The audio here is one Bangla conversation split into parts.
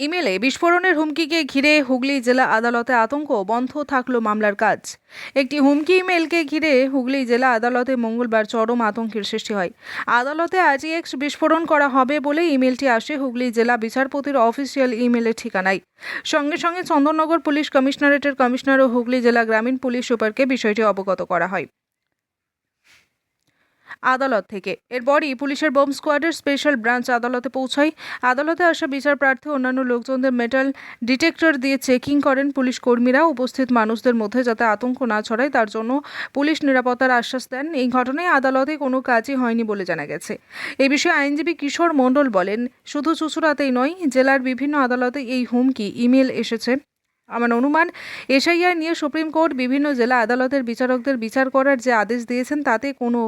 ইমেলে বিস্ফোরণের হুমকিকে ঘিরে হুগলি জেলা আদালতে আতঙ্ক, বন্ধ থাকলো মামলার কাজ। একটি হুমকি ইমেলকে ঘিরে হুগলি জেলা আদালতে মঙ্গলবার চরম আতঙ্কের সৃষ্টি হয়। আদালতে আরটিএক্স বিস্ফোরণ করা হবে বলে ইমেলটি আসে হুগলি জেলা বিচারপতির অফিসিয়াল ইমেলের ঠিকানায়। সঙ্গে সঙ্গে চন্দননগর পুলিশ কমিশনারেটের কমিশনার ও হুগলি জেলা গ্রামীণ পুলিশ সুপারকে বিষয়টি অবগত করা হয় আদালত থেকে। এরপরই পুলিশের বোম স্কোয়াডের স্পেশাল ব্রাঞ্চ আদালতে পৌঁছায়। আদালতে আসা বিচার প্রার্থী অন্যান্য লোকজনদের মেটাল ডিটেক্টর দিয়ে চেকিং করেন পুলিশ কর্মীরা। উপস্থিত মানুষদের মধ্যে যাতে আতঙ্ক না ছড়ায় তার জন্য পুলিশ নিরাপত্তার আশ্বাস দেন। এই ঘটনায় আদালতে কোনো কাজই হয়নি বলে জানা গেছে। এই বিষয়ে আইনজীবী কিশোর মণ্ডল বলেন, শুধু চুঁচুড়াতেই নয়, জেলার বিভিন্ন আদালতে এই হুমকি ইমেল এসেছে। আমার অনুমান, এসআইআর নিয়ে সুপ্রিম কোর্ট বিভিন্ন জেলা আদালতের বিচারকদের বিচার করার যে আদেশ দিয়েছেন তাতে কোনো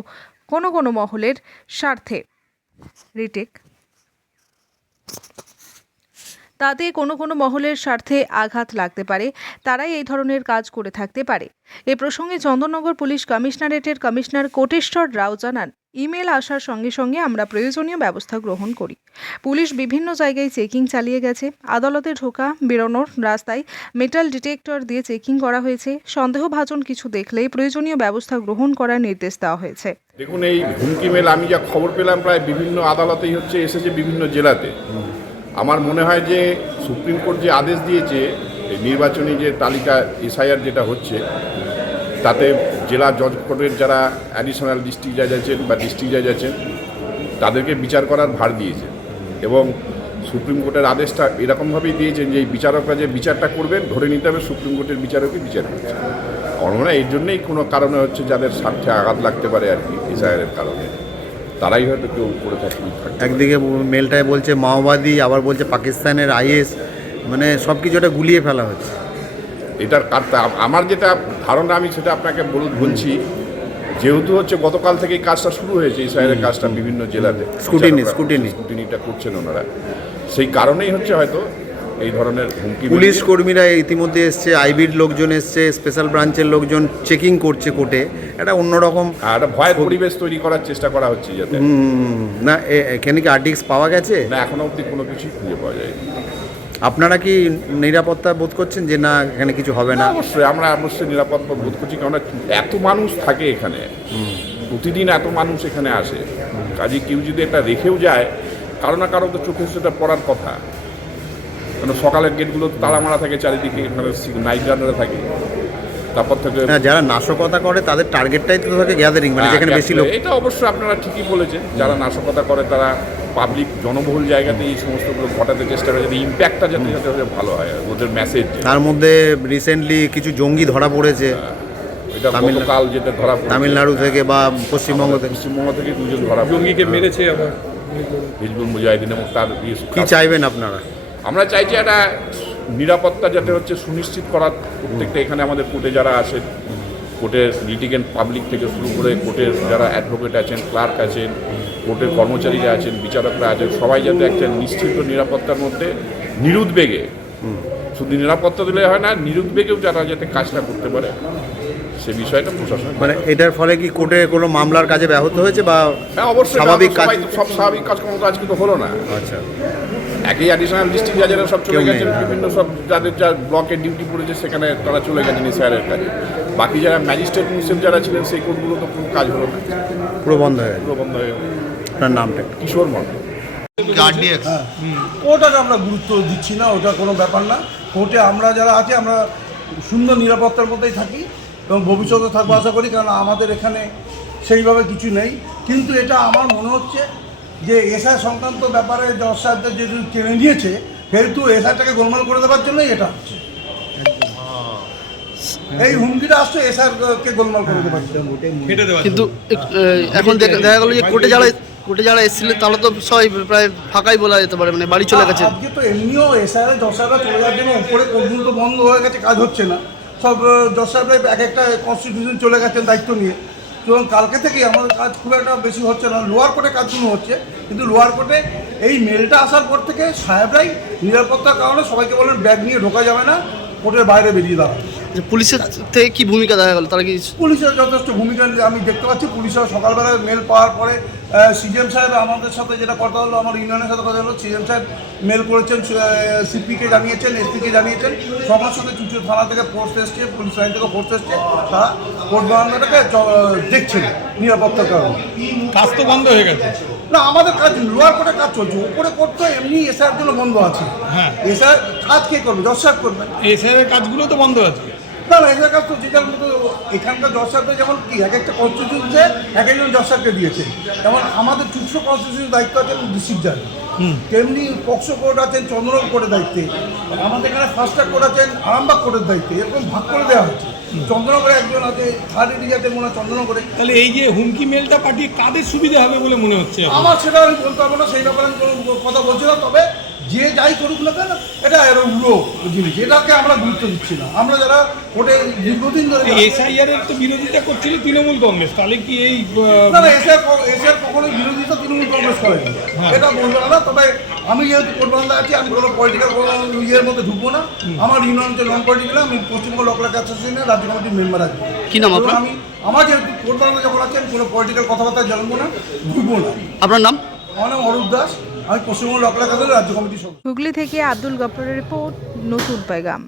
মহলের স্বার্থে আঘাত লাগতে পারে, তারাই এই ধরনের কাজ করে থাকতে পারে। এ প্রসঙ্গে চন্দননগর পুলিশ কমিশনারেটের কমিশনার কোটেশ্বর রাও জানান, ইমেল আসার সঙ্গে সঙ্গে আমরা প্রয়োজনীয় ব্যবস্থা গ্রহণ করি। পুলিশ বিভিন্ন জায়গায় চেকিং চালিয়ে গেছে। আদালতে ঢোকা বেরোনোর রাস্তায় মেটাল ডিটেক্টর দিয়ে চেকিং করা হয়েছে। সন্দেহভাজন কিছু দেখলেই প্রয়োজনীয় ব্যবস্থা গ্রহণ করার নির্দেশ দেওয়া হয়েছে। দেখুন, এই হুমকি মেল আমি যা খবর পেলাম প্রায় বিভিন্ন আদালতেই এসেছে বিভিন্ন জেলাতে। আমার মনে হয় যে সুপ্রিম কোর্ট যে আদেশ দিয়েছে, নির্বাচনী যে তালিকা এসআইআর যেটা হচ্ছে, তাতে জেলা জজ কোর্টের যারা অ্যাডিশনাল ডিস্ট্রিক্ট জাজ আছেন বা ডিস্ট্রিক্ট জাজ আছেন তাদেরকে বিচার করার ভার দিয়েছে। এবং সুপ্রিম কোর্টের আদেশটা এরকমভাবেই দিয়েছেন যে এই বিচারকরা যে বিচারটা করবেন ধরে নিতে হবে সুপ্রিম কোর্টের বিচারকই বিচার করছে। আমার মনে হয় এর জন্যই কোনো কারণে যাদের স্বার্থে আঘাত লাগতে পারে আর কি, এসআইআরের কারণে তারাই হয়তো কেউ করে থাকে। একদিকে মেলটায় বলছে মাওবাদী, আবার বলছে পাকিস্তানের আইএস, মানে সব কিছু একটা গুলিয়ে ফেলা হচ্ছে। এটার আমার যেটা ধারণা আমি সেটা আপনাকে বলছি, যেহেতু গতকাল থেকে কাজটা শুরু হয়েছে, এসআইআরের কাজটা বিভিন্ন জেলাতে স্কুটিনিটা করছেন ওনারা, সেই কারণেই হয়তো এই ধরনের হুমকি। পুলিশ কর্মীরা ইতিমধ্যে এসছে, আইবির লোকজন এসছে, স্পেশাল ব্রাঞ্চের লোকজন চেকিং করছে কোর্টে। একটা অন্যরকম একটা ভয়ের পরিবেশ তৈরি করার চেষ্টা করা হচ্ছে যাতে না। এখানে কি আরটিএক্স পাওয়া গেছে? না, এখনো অবধি কোনো কিছুই খুঁজে পাওয়া যায়নি। আপনারা কি নিরাপত্তা বোধ করছেন যে না এখানে কিছু হবে না? অবশ্যই আমরা নিরাপত্তা বোধ করছি, কারণ এত মানুষ থাকে এখানে, প্রতিদিন এত মানুষ এখানে আসে। কাজে কেউ যদি এটা রেখেও যায়, কারো না কারো তো চোখে সেটা পড়ার কথা। কারণ সকালের গেটগুলো তালা মারা থাকে চারিদিকে, নাইট গার্ডরা থাকে। তারপর থেকে যারা নাশকতা করে তাদের টার্গেটটাই তো থাকে গ্যাদারিং, মানে যেখানে বেশি লোক। এটা অবশ্যই আপনারা ঠিকই বলেছেন, যারা নাশকতা করে তারা পাবলিক জনবহুল জায়গাতে এই সমস্তগুলো ঘটাতে চেষ্টা করে, যাতে ইম্প্যাক্টটা যাতে ভালো হয়, ওদের মেসেজ। তার মধ্যে রিসেন্টলি কিছু জঙ্গি ধরা পড়েছে, এটা গতকাল যেটা ধরা পড়েছে তামিলনাড়ু থেকে বা পশ্চিমবঙ্গ থেকে দুজন ধরা জঙ্গিকে মেরেছে আবার হিজবুল মুজাহিদিন। এবং তার কি চাইবেন আপনারা? আমরা চাইছি একটা নিরাপত্তা যাতে সুনিশ্চিত করার। প্রত্যেকটা এখানে আমাদের কোর্টে যারা আসেন, কোর্টের লিটিগেন্ট পাবলিক থেকে শুরু করে কোর্টের যারা অ্যাডভোকেট আছেন, ক্লার্ক আছেন, কোর্টের কর্মচারীরা আছেন, বিচারকরা আছেন, সবাই যাতে একটা নিশ্চিত নিরাপত্তার মধ্যে নিরুদ্বেগে, শুধু নিরাপত্তা দিলে হয় না, নিরুদ্বেগেও যারা যাতে কাজটা করতে পারে সে বিষয়টা প্রশাসন। মানে এটার ফলে কি কোর্টে কোনো মামলার কাজে ব্যাহত হয়েছে বা? হ্যাঁ, অবশ্যই স্বাভাবিক কাজ, সব স্বাভাবিক কাজকর্ম তো আজকে তো হলো না। আচ্ছা, একই অ্যাডিশনাল ডিস্ট্রিক্ট জাজেরা সব চলে গেছেন, বিভিন্ন সব যাদের যা ব্লকে ডিউটি পড়েছে সেখানে তারা চলে গেছেন এসআইআরের কাজে। বাকি যারা ম্যাজিস্ট্রেট মুসলিম যারা ছিলেন সেই কোর্টগুলো তো কোনো কাজ হলো না, পুরো বন্ধ হয়ে গেল। আপনার নামটা? কিশোর মণ্ডল। ওটাকে আমরা গুরুত্ব দিচ্ছি না, ওটা কোনো ব্যাপার না। কোর্টে আমরা যারা আছি আমরা সুন্দর নিরাপত্তার মধ্যেই থাকি এবং ভবিষ্যতে থাকবো আশা করি, কারণ আমাদের এখানে সেইভাবে কিছু নেই। কিন্তু এটা আমার মনে হচ্ছে যে এসআই সংক্রান্ত ব্যাপারে জজ সাহেবদের যেহেতু টেনে নিয়েছে, সেহেতু এসআইটাকে গোলমাল করে দেওয়ার জন্যই এটা হচ্ছে। এই হুমকিটা আসছে এসআইকে গোলমাল করে দেওয়ার জন্য। কিন্তু এখন দেখা গেল যে কোর্টে যারা এসেছিলেন তারা তো সবাই প্রায় ফাঁকাই বলা যেতে পারে, মানে বাড়ি চলে গেছে। আজকে তো এমনিও এসআইয়ের জজ সাহেবরা চলে যাওয়ার জন্য উপরে কোর্টগুলো তো বন্ধ হয়ে গেছে, কাজ হচ্ছে না। সব জজ সাহেবরা এক একটা কনস্টিটিউশন চলে গেছেন দায়িত্ব নিয়ে। এবং কালকে থেকেই আমাদের কাজ খুব একটা বেশি হচ্ছে না, লোয়ার কোর্টে কাজগুলো হচ্ছে। কিন্তু লোয়ার কোর্টে এই মেলটা আসার পর থেকে সাহেবরাই নিরাপত্তার কারণে সবাইকে বলেন ব্যাগ নিয়ে ঢোকা যাবে না, কোর্টের বাইরে বেরিয়ে দাঁড়াবে। পুলিশের থেকে কি ভূমিকা দেখা গেল? তারা কি? পুলিশের যথেষ্ট ভূমিকা আমি দেখতে পাচ্ছি। পুলিশের সকালবেলায় মেল পাওয়ার পরে সিজিএম সাহেব আমাদের সাথে যেটা কথা হলো, আমার ইউনিয়নের সাথে কথা হলো, সিজিএম সাহেব মেল করেছেন, সিপিকে জানিয়েছেন, এসপিকে জানিয়েছেন, সবার সাথে চুচুড়া থানা থেকে ফোর্স এসছে, পুলিশ লাইন থেকে ফোর্স এসছে, তারা ভোট বারান্দাটাকে দেখছেন নিরাপত্তার কারণে। কাজ তো বন্ধ হয়ে গেছে। না, আমাদের কাজ লোয়ার কোর্টে কাজ চলছে, উপরে কোর্ট তো এমনি এসআর জন্য বন্ধ আছে। হ্যাঁ। এসআর কাজ কে করবে? জজ সাহেব করবেন। এসআইয়ের কাজগুলো তো বন্ধ আছে। না না, এসআর কাজ তো যেটার মতো এখানকার জজ সাহেবদের যেমন কি এক একটা কনস্টিটিউশনে এক একজন জজ সাহেবকে দিয়েছে, যেমন আমাদের চুচড়ো কনস্টিটিউশনের দায়িত্ব আছেন ডিস্ট্রিক্ট জাজ, তেমনি পক্সো কোর্ট আছেন চন্দ্রনগর কোর্টের দায়িত্বে, আমাদের এখানে ফার্স্ট ট্র্যাক কোর্ট আছেন আরামবাগ কোর্টের দায়িত্বে, এরকম ভাগ করে দেওয়া হচ্ছে। চন্দ্রনগরে একজন আছে, থার্ড এরিয়াতে মনে হয় চন্দ্রনগরে। তাহলে এই যে হুমকি মেলটা পাঠিয়ে কাদের সুবিধা হবে বলে মনে হচ্ছে? আমার সেটা আমি বলতে পারবো না, সেই ব্যাপারে আমি কোনো কথা বলছি না। তবে যে যাই করুক না কেন, এটা এর উড়ো জিনিস, এটাকে আমরা গুরুত্ব দিচ্ছি না। আমরা যারা ওটা দীর্ঘদিন ধরে এসআইআর এর তো বিরোধিতা করছিল তৃণমূল কংগ্রেস, তাহলে কি এই না না, এসআর কখনোই বিরোধিতা তৃণমূল কংগ্রেস করেনি, এটা বলবো না। তবে আমি যেহেতু কোটবান্ধা আছি, আমি কোনো পলিটিক্যাল কোনো ইয়ের মধ্যে ঢুকবো না। আমার ইউনিয়ন যে নন পলিটিক্যাল, আমি পশ্চিমবঙ্গ লোকাল অ্যাসোসিয়েশনের রাজ্য কমিটির মেম্বার আছি। কি নাম আপনার? আমি আমার যেহেতু কোটবান্ধা যখন আছে, আমি কোনো পলিটিক্যাল কথাবার্তা জানবো না, ঢুকবো না। আপনার নাম? আমার নাম অরূপ দাস, আমি পশ্চিমবঙ্গ লোকাল অ্যাসোসিয়েশনের রাজ্য কমিটির সদস্য। হুগলি থেকে আব্দুল গফ্ফরের রিপোর্ট, নতুন পেগাম।